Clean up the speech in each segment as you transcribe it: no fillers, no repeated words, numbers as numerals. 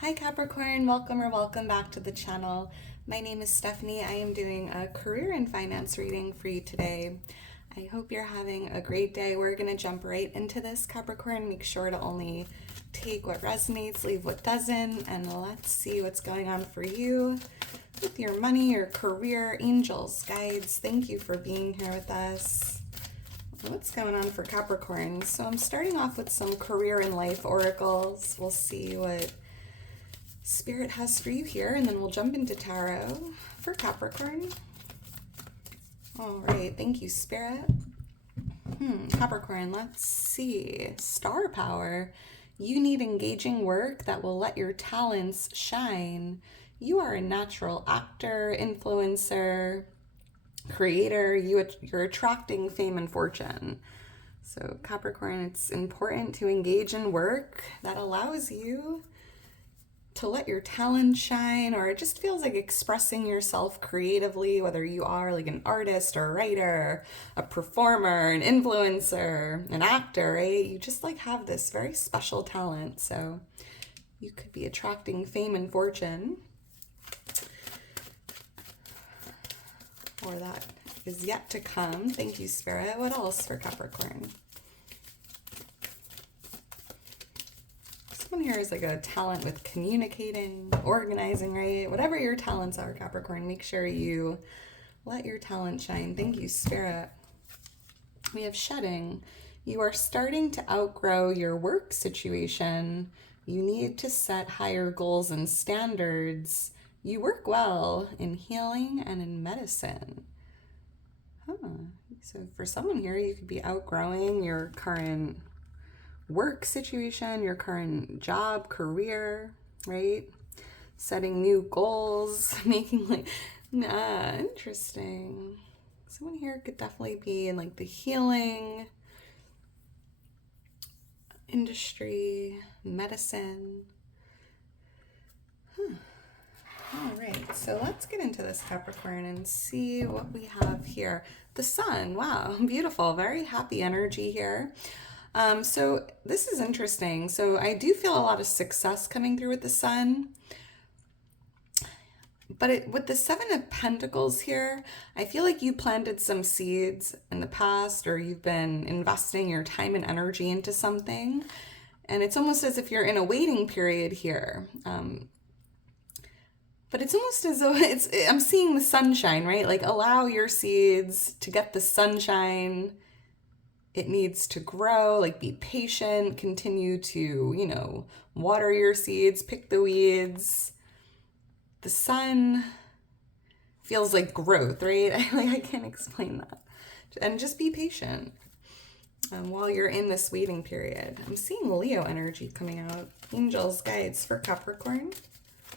Hi Capricorn, welcome back to the channel. My name is Stephanie. I am doing a career and finance reading for you today. I hope you're having a great day. We're going to jump right into this, Capricorn. Make sure to only take what resonates, leave what doesn't, and let's see what's going on for you with your money, your career, angels, guides. Thank you for being here with us. What's going on for Capricorn? So I'm starting off with some career and life oracles. We'll see what Spirit has for you here, and then we'll jump into tarot for Capricorn. All right, thank you, Spirit. Capricorn, let's see. Star power. You need engaging work that will let your talents shine. You are a natural actor, influencer, creator. You're attracting fame and fortune. So Capricorn, it's important to engage in work that allows you to let your talent shine, or it just feels like expressing yourself creatively, whether you are like an artist or a writer, a performer, an influencer, an actor, right? You just like have this very special talent. So you could be attracting fame and fortune, or that is yet to come. Thank you, Spirit. What else for Capricorn? Someone here is like a talent with communicating, organizing, right? Whatever your talents are, Capricorn, make sure you let your talent shine. Thank you, Spirit. We have shedding. You are starting to outgrow your work situation. You need to set higher goals and standards. You work well in healing and in medicine. So for someone here, you could be outgrowing your current work situation, your current job, career, right? Setting new goals, making like, interesting. Someone here could definitely be in like the healing industry, medicine. All right, so let's get into this, Capricorn, and see what we have here. The sun, wow, beautiful, very happy energy here. So this is interesting. So I do feel a lot of success coming through with the sun. But with the Seven of Pentacles here, I feel like you planted some seeds in the past, or you've been investing your time and energy into something. And it's almost as if you're in a waiting period here. But it's almost as though I'm seeing the sunshine, right? Like allow your seeds to get the sunshine. It needs to grow, like be patient, continue to, water your seeds, pick the weeds. The sun feels like growth, right? I can't explain that. And just be patient while you're in this waiting period. I'm seeing Leo energy coming out. Angels, guides for Capricorn.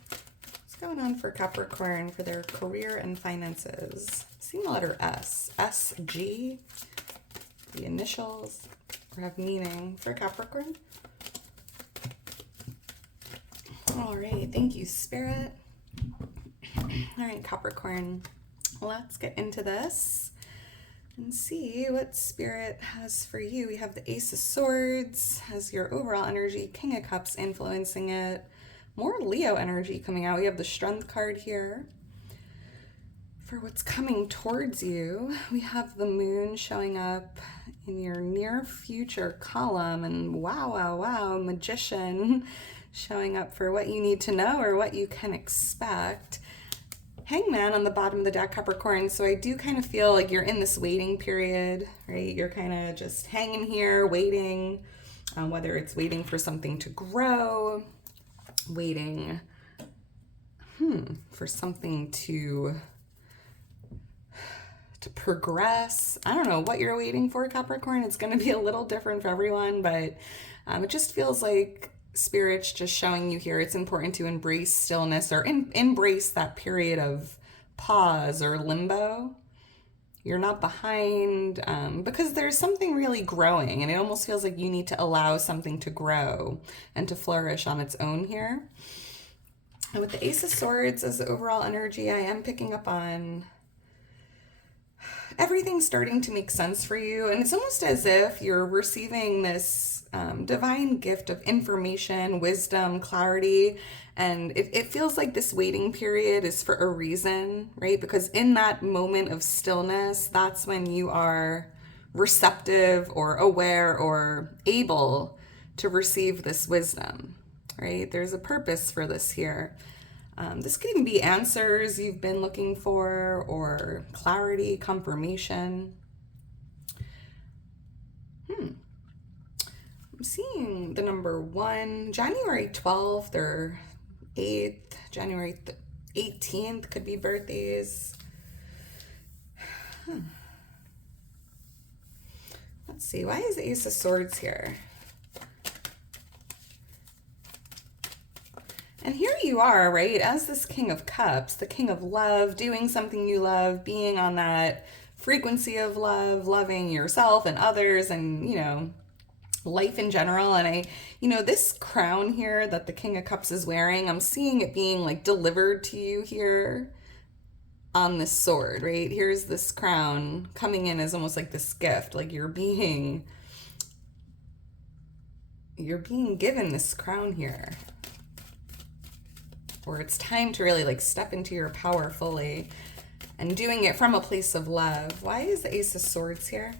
What's going on for Capricorn for their career and finances? I'm seeing the letter S. S-G. The initials or have meaning for Capricorn. All right, thank you, Spirit. All right, Capricorn, let's get into this and see what Spirit has for you. We have the Ace of Swords as your overall energy, King of Cups influencing it, more Leo energy coming out. We have the Strength card here. For what's coming towards you, we have the moon showing up in your near future column, and wow, Magician showing up for what you need to know or what you can expect. Hangman on the bottom of the deck, Capricorn. So I do kind of feel like you're in this waiting period, right? You're kind of just hanging here, waiting, whether it's waiting for something to grow, waiting for something to progress. I don't know what you're waiting for, Capricorn. It's going to be a little different for everyone, but it just feels like Spirit's just showing you here it's important to embrace stillness or embrace that period of pause or limbo. You're not behind because there's something really growing, and it almost feels like you need to allow something to grow and to flourish on its own here. And with the Ace of Swords as the overall energy, I am picking up on everything's starting to make sense for you. And it's almost as if you're receiving this divine gift of information, wisdom, clarity. And it feels like this waiting period is for a reason, right? Because in that moment of stillness, that's when you are receptive or aware or able to receive this wisdom, right? There's a purpose for this here. This could even be answers you've been looking for or clarity, confirmation. I'm seeing the number 1, January 12th or 8th, January 18th could be birthdays. Let's see, why is the Ace of Swords here? And here you are, right, as this King of Cups, the King of Love, doing something you love, being on that frequency of love, loving yourself and others and, you know, life in general. And this crown here that the King of Cups is wearing, I'm seeing it being like delivered to you here on this sword, right? Here's this crown coming in as almost like this gift, like you're being given this crown here. Or it's time to really like step into your power fully and doing it from a place of love. Why is the Ace of Swords here?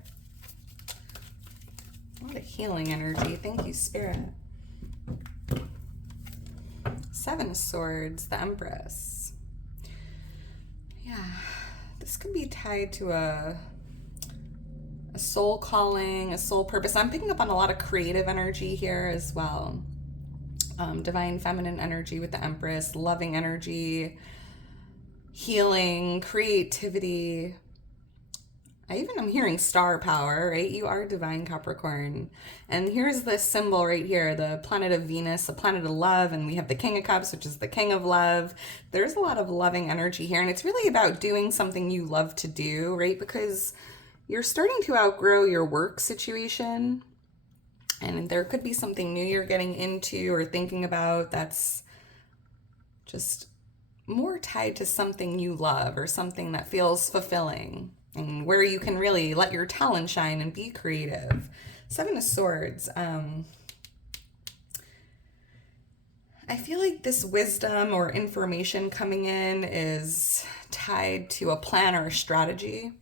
A lot of healing energy. Thank you, Spirit. 7 of Swords, the Empress. Yeah, this could be tied to a soul calling, a soul purpose. I'm picking up on a lot of creative energy here as well. Divine feminine energy with the Empress, loving energy, healing, creativity. I'm hearing star power, right? You are divine Capricorn. And here's this symbol right here, the planet of Venus, the planet of love, and we have the King of Cups, which is the King of Love. There's a lot of loving energy here, and it's really about doing something you love to do, right? Because you're starting to outgrow your work situation. And there could be something new you're getting into or thinking about that's just more tied to something you love or something that feels fulfilling and where you can really let your talent shine and be creative. 7 of Swords. I feel like this wisdom or information coming in is tied to a plan or a strategy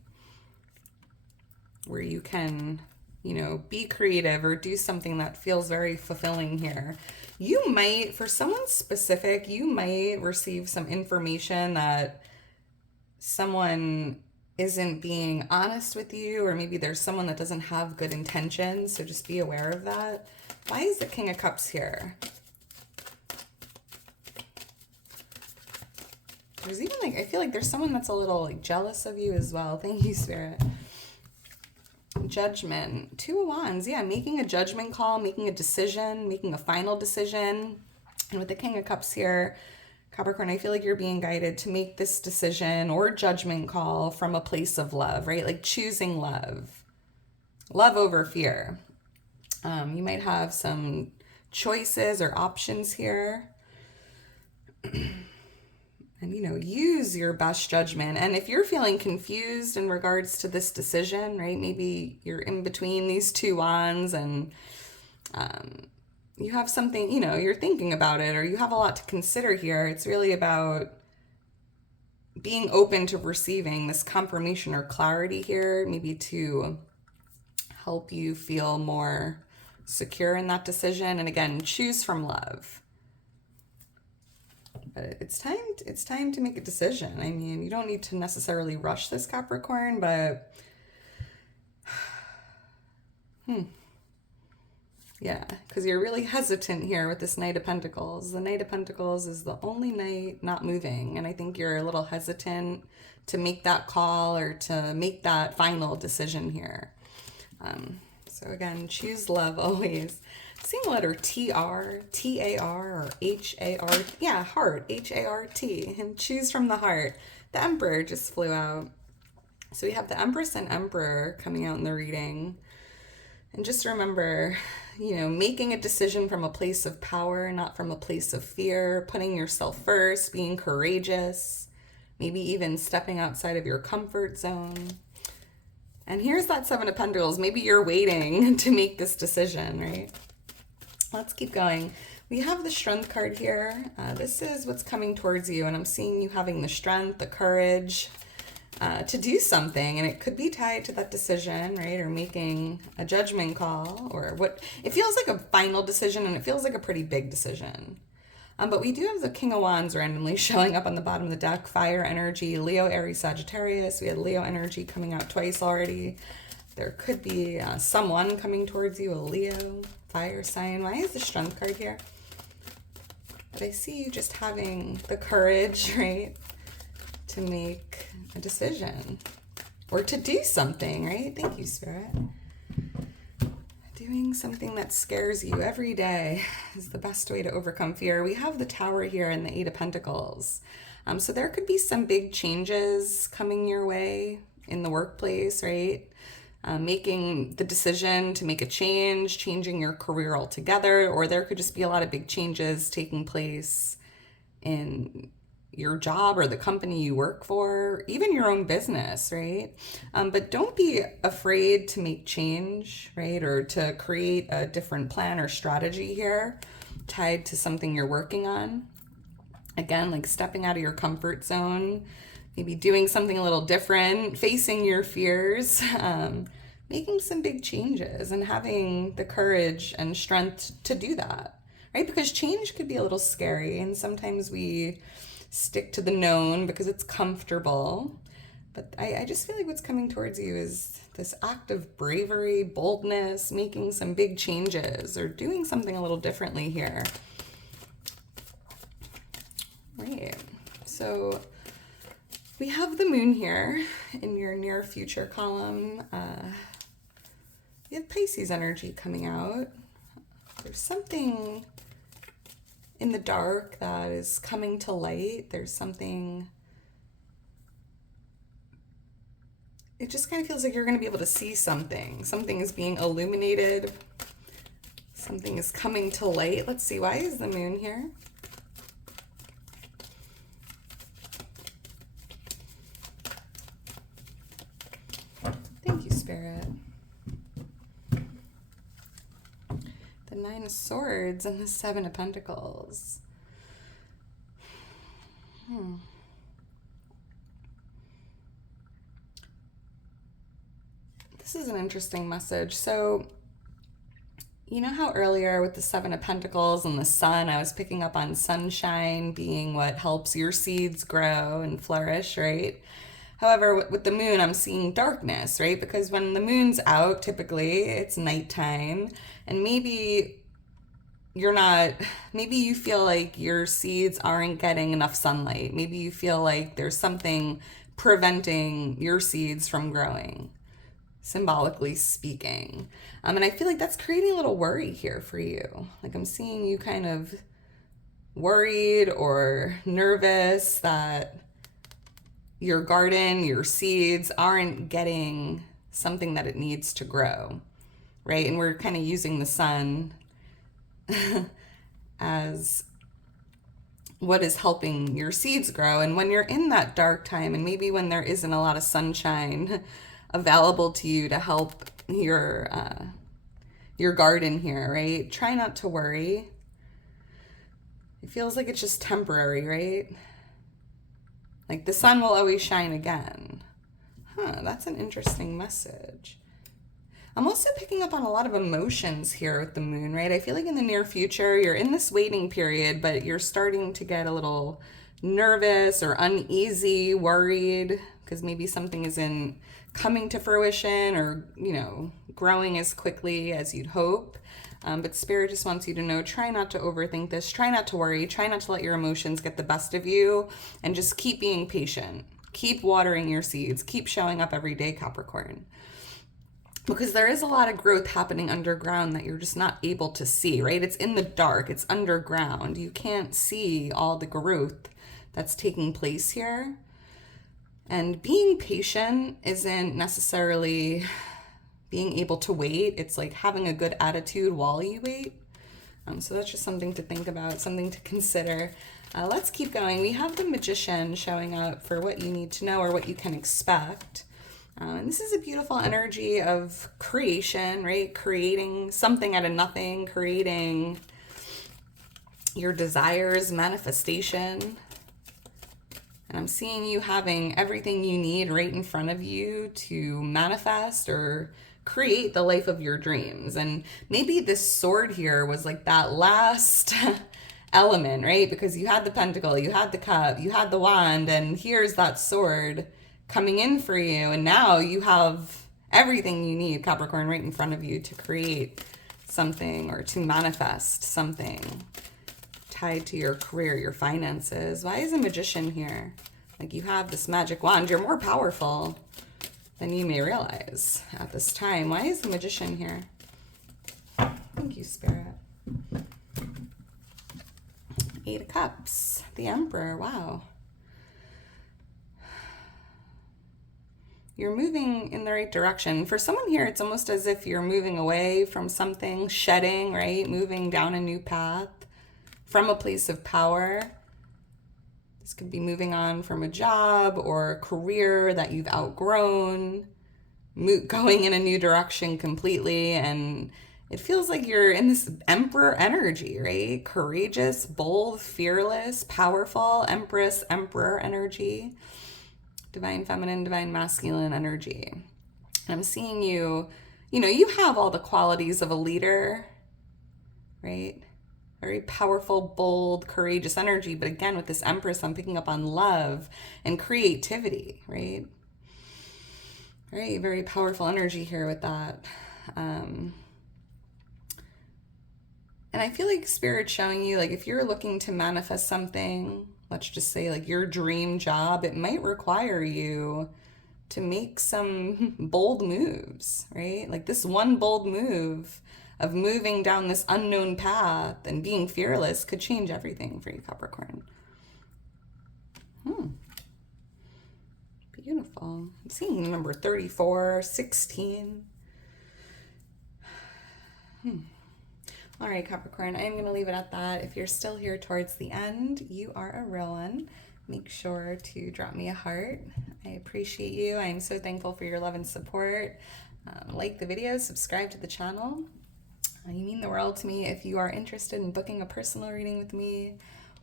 where you can be creative or do something that feels very fulfilling here. You might, for someone specific, you might receive some information that someone isn't being honest with you, or maybe there's someone that doesn't have good intentions, so just be aware of that. Why is the King of Cups here? There's even I feel like there's someone that's a little jealous of you as well. Thank you, Spirit. Judgment. 2 of Wands. Yeah, making a judgment call, making a decision, making a final decision. And with the King of Cups here, Capricorn, I feel like you're being guided to make this decision or judgment call from a place of love, right? Like choosing love. Love over fear. You might have some choices or options here. And, use your best judgment. And if you're feeling confused in regards to this decision, right, maybe you're in between these 2 wands and you have something, you're thinking about it or you have a lot to consider here. It's really about being open to receiving this confirmation or clarity here, maybe to help you feel more secure in that decision. And again, choose from love. But it's time to make a decision. I mean, you don't need to necessarily rush this, Capricorn, but yeah, because you're really hesitant here with this Knight of Pentacles. The Knight of Pentacles is the only knight not moving, and I think you're a little hesitant to make that call or to make that final decision here. So again, choose love always. Seeing the letter TR, TAR, or HAR. Yeah, heart, HART. And choose from the heart. The Emperor just flew out. So we have the Empress and Emperor coming out in the reading. And just remember, making a decision from a place of power, not from a place of fear, putting yourself first, being courageous, maybe even stepping outside of your comfort zone. And here's that Seven of Pentacles. Maybe you're waiting to make this decision, right? Let's keep going. We have the Strength card here. This is what's coming towards you, and I'm seeing you having the strength, the courage to do something, and it could be tied to that decision, right? Or making a judgment call, or what it feels like a final decision, and it feels like a pretty big decision. But we do have the King of Wands randomly showing up on the bottom of the deck. Fire energy, Leo, Aries, Sagittarius. We had Leo energy coming out twice already. There could be someone coming towards you, a Leo, fire sign. Why is the Strength card here? But I see you just having the courage, right, to make a decision or to do something, right? Thank you, Spirit. Doing something that scares you every day is the best way to overcome fear. We have the Tower here and the Eight of Pentacles. So there could be some big changes coming your way in the workplace, right? Making the decision to make a change, changing your career altogether, or there could just be a lot of big changes taking place in your job or the company you work for, even your own business, right? But don't be afraid to make change, right? Or to create a different plan or strategy here tied to something you're working on. Again, like stepping out of your comfort zone, maybe doing something a little different, facing your fears, making some big changes and having the courage and strength to do that, right? Because change could be a little scary, and sometimes we stick to the known because it's comfortable. But I just feel like what's coming towards you is this act of bravery, boldness, making some big changes or doing something a little differently here. Right. So we have the Moon here in your near future column. You have Pisces energy coming out. There's something in the dark that is coming to light. There's something, it just kind of feels like you're going to be able to see something. Something is being illuminated. Something is coming to light. Let's see, why is the Moon here? Thank you, Spirit. The Nine of Swords and the Seven of Pentacles. This is an interesting message. So, you know how earlier with the Seven of Pentacles and the Sun, I was picking up on sunshine being what helps your seeds grow and flourish, right? However, with the Moon, I'm seeing darkness, right? Because when the Moon's out, typically it's nighttime, and maybe you feel like your seeds aren't getting enough sunlight. Maybe you feel like there's something preventing your seeds from growing, symbolically speaking. And I feel like that's creating a little worry here for you. Like I'm seeing you kind of worried or nervous that your garden, your seeds aren't getting something that it needs to grow, right? And we're kind of using the Sun as what is helping your seeds grow. And when you're in that dark time, and maybe when there isn't a lot of sunshine available to you to help your garden here, right? Try not to worry. It feels like it's just temporary, right? Like the sun will always shine again. That's an interesting message. I'm also picking up on a lot of emotions here with the Moon, right? I feel like in the near future, you're in this waiting period, but you're starting to get a little nervous or uneasy, worried, because maybe something isn't coming to fruition or, growing as quickly as you'd hope. But Spirit just wants you to know, try not to overthink this. Try not to worry. Try not to let your emotions get the best of you. And just keep being patient. Keep watering your seeds. Keep showing up every day, Capricorn. Because there is a lot of growth happening underground that you're just not able to see, right? It's in the dark. It's underground. You can't see all the growth that's taking place here. And being patient isn't necessarily being able to wait. It's like having a good attitude while you wait. So that's just something to think about, something to consider. Let's keep going. We have the Magician showing up for what you need to know or what you can expect. And this is a beautiful energy of creation, right? Creating something out of nothing, creating your desires, manifestation. And I'm seeing you having everything you need right in front of you to manifest or create the life of your dreams. And maybe this sword here was like that last element, right? Because you had the pentacle, you had the cup, you had the wand, and here's that sword coming in for you. And now you have everything you need, Capricorn, right in front of you to create something or to manifest something tied to your career, your finances. Why is a Magician here? Like, you have this magic wand. You're more powerful than you may realize at this time. Why is the Magician here? Thank you, Spirit. 8 of Cups. The Emperor. Wow. You're moving in the right direction. For someone here, it's almost as if you're moving away from something, shedding, right? Moving down a new path from a place of power. This could be moving on from a job or a career that you've outgrown, going in a new direction completely. And it feels like you're in this Emperor energy, right? Courageous, bold, fearless, powerful, Empress, Emperor energy, divine feminine, divine masculine energy. And I'm seeing you, you have all the qualities of a leader, right? Very powerful, bold, courageous energy. But again, with this Empress, I'm picking up on love and creativity, right? Very, very powerful energy here with that. And I feel like Spirit's showing you, like, if you're looking to manifest something, let's just say like your dream job, it might require you to make some bold moves, right? Like this one bold move of moving down this unknown path and being fearless could change everything for you, Capricorn. Beautiful. I'm seeing the number 34, 16. All right, Capricorn, I am going to leave it at that. If you're still here towards the end, you are a real one. Make sure to drop me a heart. I appreciate you. I am so thankful for your love and support. Like the video, subscribe to the channel. You mean the world to me. If you are interested in booking a personal reading with me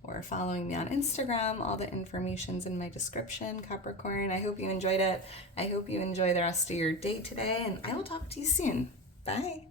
or following me on Instagram, all the information's in my description, Capricorn. I hope you enjoyed it. I hope you enjoy the rest of your day today, and I will talk to you soon. Bye.